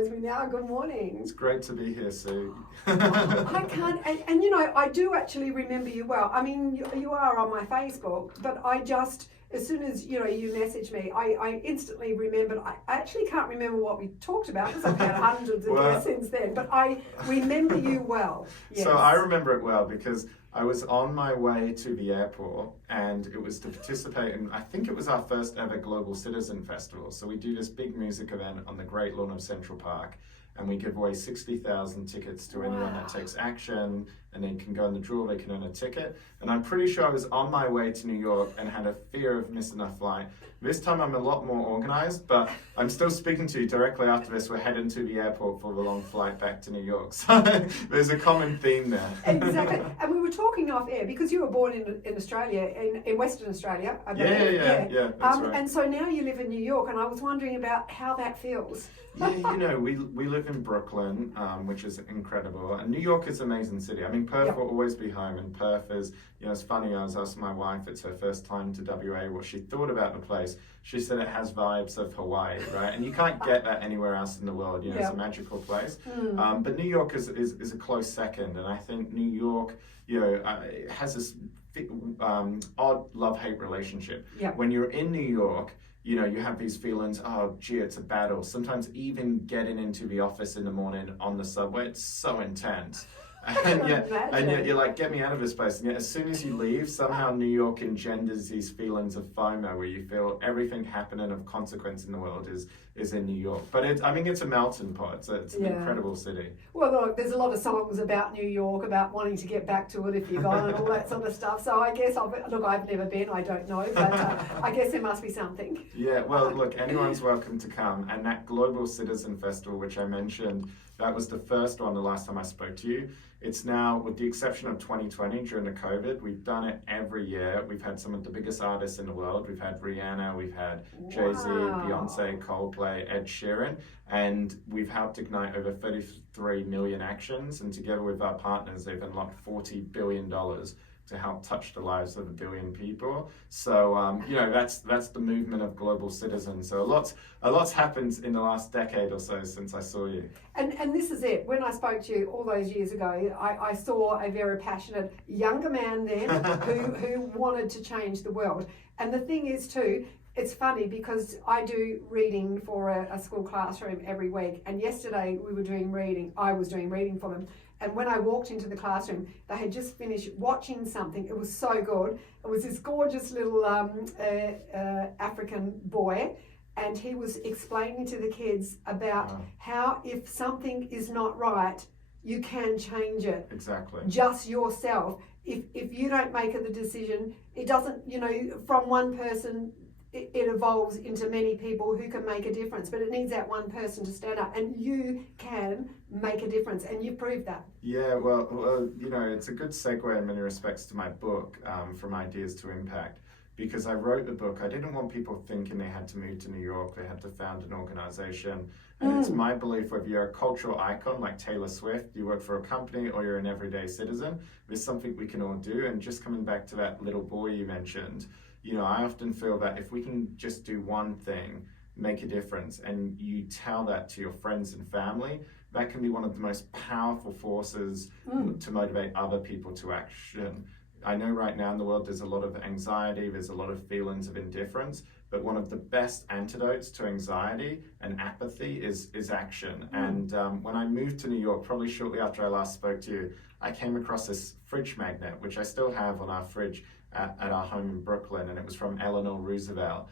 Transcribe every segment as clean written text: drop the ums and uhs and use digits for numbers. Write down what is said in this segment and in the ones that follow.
joins me now. Good morning. It's great to be here, Sue. I can't, and you know, I do actually remember you well. I mean, you are on my Facebook, but I just, as soon as, you know, you messaged me, I instantly remembered. I actually can't remember what we talked about because I've had hundreds of guests since then, but I remember you well. Yes. So I remember it well because I was on my way to the airport and it was to participate in, I think it was our first ever Global Citizen Festival. So we do this big music event on the Great Lawn of Central Park and we give away 60,000 tickets to anyone that takes action, and they can go in the draw, they can earn a ticket. And I'm pretty sure I was on my way to New York and had a fear of missing a flight. This time I'm a lot more organized, but I'm still speaking to you directly after this. We're heading to the airport for the long flight back to New York. So there's a common theme there. Exactly. And we were talking off air because you were born in Australia, in Western Australia, I believe. Yeah, that's right. And so now you live in New York, and I was wondering about how that feels. Yeah, you know, we live in Brooklyn, which is incredible, and New York is an amazing city. I mean, Perth will always be home, and Perth is, you know, it's funny, I was asking my wife, it's her first time to WA, what she thought about the place. She said it has vibes of Hawaii, right? And you can't get that anywhere else in the world, you know, it's a magical place. But New York is a close second, and I think New York, you know, has this odd love-hate relationship. When you're in New York, you know, you have these feelings, oh, gee, it's a battle. Sometimes even getting into the office in the morning on the subway, it's so intense. And yet you're like, get me out of this place. And yet as soon as you leave, somehow New York engenders these feelings of FOMO where you feel everything happening of consequence in the world is in New York. But it's a melting pot. It's an incredible city. Well, look, there's a lot of songs about New York, about wanting to get back to it if you're gone and all that sort of stuff. So I guess, I've never been, I don't know, but I guess there must be something. Yeah, well, look, anyone's welcome to come. And that Global Citizen Festival, which I mentioned, that was the first one the last time I spoke to you. It's now, with the exception of 2020 during the COVID, we've done it every year. We've had some of the biggest artists in the world. We've had Rihanna, we've had Jay-Z, Beyonce, Coldplay, Ed Sheeran, and we've helped ignite over 33 million actions. And together with our partners, they've unlocked $40 billion to help touch the lives of 1 billion people. So, you know, that's the movement of global citizens. So a lot's happened in the last decade or so since I saw you. And this is it. When I spoke to you all those years ago, I saw a very passionate younger man then who wanted to change the world. And the thing is too, it's funny because I do reading for a school classroom every week. And yesterday I was doing reading for them. And when I walked into the classroom, they had just finished watching something. It was so good. It was this gorgeous little African boy, and he was explaining to the kids about how if something is not right, you can change it. Exactly. Just yourself. If you don't make the decision, it doesn't, you know, from one person, it evolves into many people who can make a difference, but it needs that one person to stand up, and you can make a difference, and you've proved that. Yeah, well, you know, it's a good segue in many respects to my book, From Ideas to Impact, because I wrote the book. I didn't want people thinking they had to move to New York, they had to found an organization, and it's my belief whether you're a cultural icon like Taylor Swift, you work for a company, or you're an everyday citizen, there's something we can all do. And just coming back to that little boy you mentioned, you know, I often feel that if we can just do one thing, make a difference, and you tell that to your friends and family, that can be one of the most powerful forces to motivate other people to action. I know right now in the world there's a lot of anxiety, there's a lot of feelings of indifference, but one of the best antidotes to anxiety and apathy is action. And when I moved to New York, probably shortly after I last spoke to you, I came across this fridge magnet, which I still have on our fridge at our home in Brooklyn, and it was from Eleanor Roosevelt,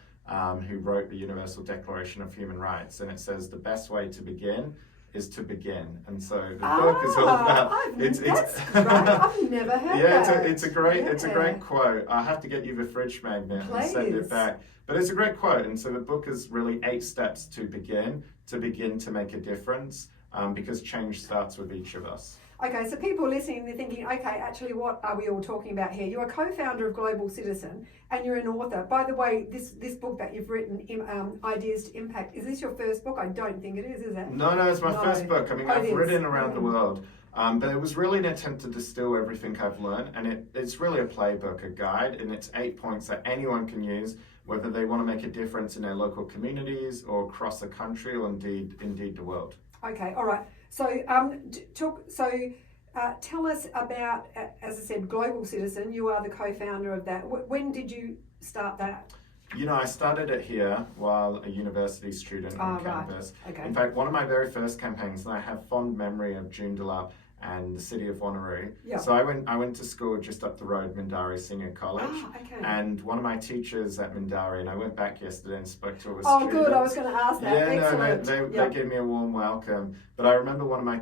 who wrote the Universal Declaration of Human Rights, and it says the best way to begin is to begin. And so the book is all about that's right. I've never heard that. It's a great quote. I'll have to get you the fridge magnet and send it back. But it's a great quote, and so the book is really 8 steps to begin to make a difference, because change starts with each of us. Okay, so people listening, they're thinking, okay, actually, what are we all talking about here? You're a co-founder of Global Citizen, and you're an author. By the way, this book that you've written, Ideas to Impact, is this your first book? I don't think it is it? No, it's my first book. I mean, I've written around the world, but it was really an attempt to distill everything I've learned, and it's really a playbook, a guide, and it's 8 points that anyone can use, whether they want to make a difference in their local communities or across the country or indeed the world. Okay, all right. So, tell us about, as I said, Global Citizen. You are the co-founder of that. When did you start that? You know, I started it here while a university student on campus. Right. Okay. In fact, one of my very first campaigns, and I have fond memory of Joondalup and the city of Wanneroo. Yeah. So I went to school just up the road, Mindarie Senior College. Okay. And one of my teachers at Mindarie, and I went back yesterday and spoke to a Oh, student. good. I was going to ask that. Yeah, excellent. no, they gave me a warm welcome. But I remember one of my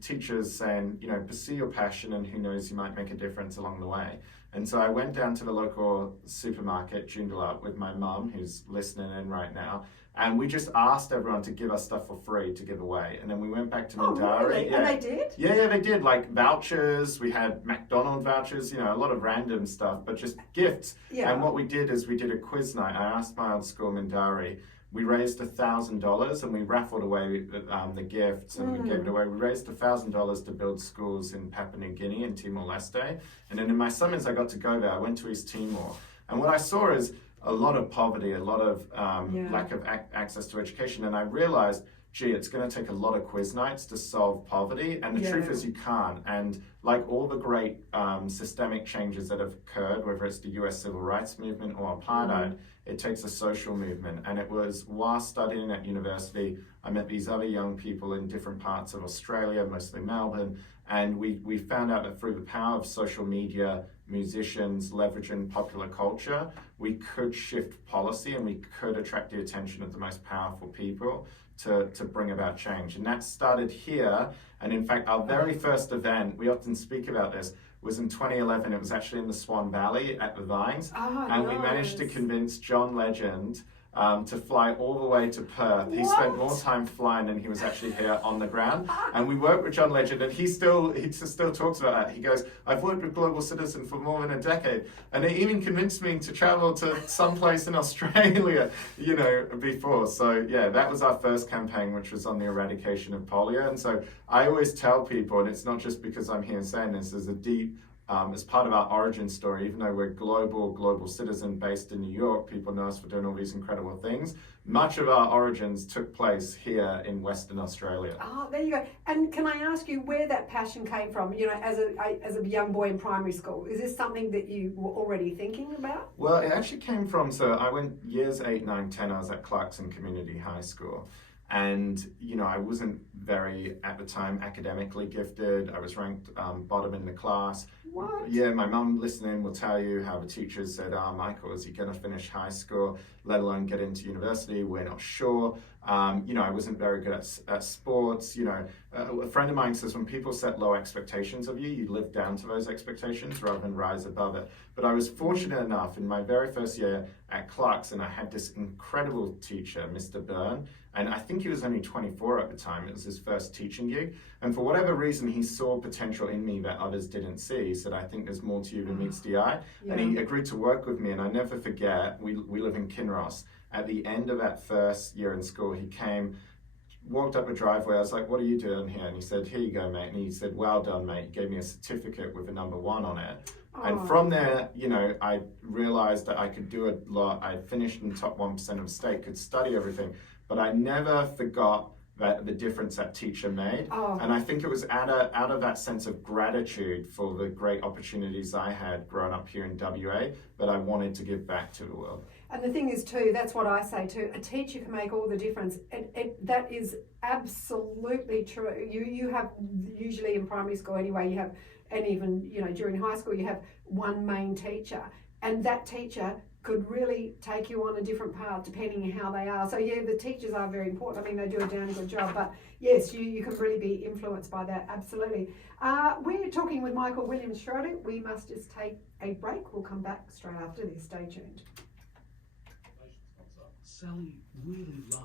teachers saying, you know, pursue your passion and who knows, you might make a difference along the way. And so I went down to the local supermarket, Joondalup, with my mum, who's listening in right now. And we just asked everyone to give us stuff for free to give away. And then we went back to Mindarie. Oh, really? Yeah. And they did? Yeah, they did. Like vouchers, we had McDonald's vouchers, you know, a lot of random stuff, but just gifts. Yeah. And what we did is we did a quiz night. I asked my old school, Mindarie. We raised $1,000 and we raffled away the gifts and we gave it away. We raised $1,000 to build schools in Papua New Guinea and Timor-Leste. And then in my summers, I got to go there. I went to East Timor. And what I saw is a lot of poverty, a lot of lack of access to education. And I realized, gee, it's going to take a lot of quiz nights to solve poverty. And the truth is you can't. And like all the great systemic changes that have occurred, whether it's the US civil rights movement or apartheid, it takes a social movement. And it was while studying at university, I met these other young people in different parts of Australia, mostly Melbourne. And we found out that through the power of social media, musicians, leveraging popular culture, we could shift policy and we could attract the attention of the most powerful people to bring about change. And that started here. And in fact, our very first event, we often speak about this, was in 2011. It was actually in the Swan Valley at the Vines. And we managed to convince John Legend to fly all the way to Perth. He spent more time flying than he was actually here on the ground. And we worked with John Legend, and he still talks about that. He goes, I've worked with Global Citizen for more than a decade. And they even convinced me to travel to someplace in Australia, you know, before. So yeah, that was our first campaign, which was on the eradication of polio. And so I always tell people, and it's not just because I'm here saying this, there's a deep as part of our origin story, even though we're global citizen based in New York, people know us for doing all these incredible things. Much of our origins took place here in Western Australia. Oh, there you go. And can I ask you where that passion came from, you know, as a young boy in primary school? Is this something that you were already thinking about? Well, it actually came from, so I went years 8, 9, 10, I was at Clarkson Community High School. And, you know, I wasn't very, at the time, academically gifted. I was ranked bottom in the class. What? Yeah, my mum listening will tell you how the teachers said, Michael, is he going to finish high school, let alone get into university? We're not sure. You know, I wasn't very good at sports. You know, a friend of mine says when people set low expectations of you, you live down to those expectations rather than rise above it. But I was fortunate enough in my very first year at Clarkson, I had this incredible teacher, Mr. Byrne, and I think he was only 24 at the time. It was his first teaching gig. And for whatever reason, he saw potential in me that others didn't see. He said, I think there's more to you than meets the eye. Yeah. And he agreed to work with me. And I never forget, we live in Kinross. At the end of that first year in school, he came, walked up a driveway. I was like, what are you doing here? And he said, here you go, mate. And he said, well done, mate. He gave me a certificate with a number 1 on it. And from there, you know, I realized that I could do a lot. I finished in the top 1% of the state, could study everything, but I never forgot the difference that teacher made. And I think it was out of that sense of gratitude for the great opportunities I had growing up here in WA that I wanted to give back to the world. And the thing is too, that's what I say too, a teacher can make all the difference. That is absolutely true. You have, usually in primary school anyway, you have, and even, you know, during high school, you have one main teacher, and that teacher could really take you on a different path depending on how they are. So yeah, the teachers are very important. I mean, they do a damn good job, but yes, you can really be influenced by that, absolutely. We're talking with Michael Williams Sheldrick. We must just take a break. We'll come back straight after this. Stay tuned. Sally really loves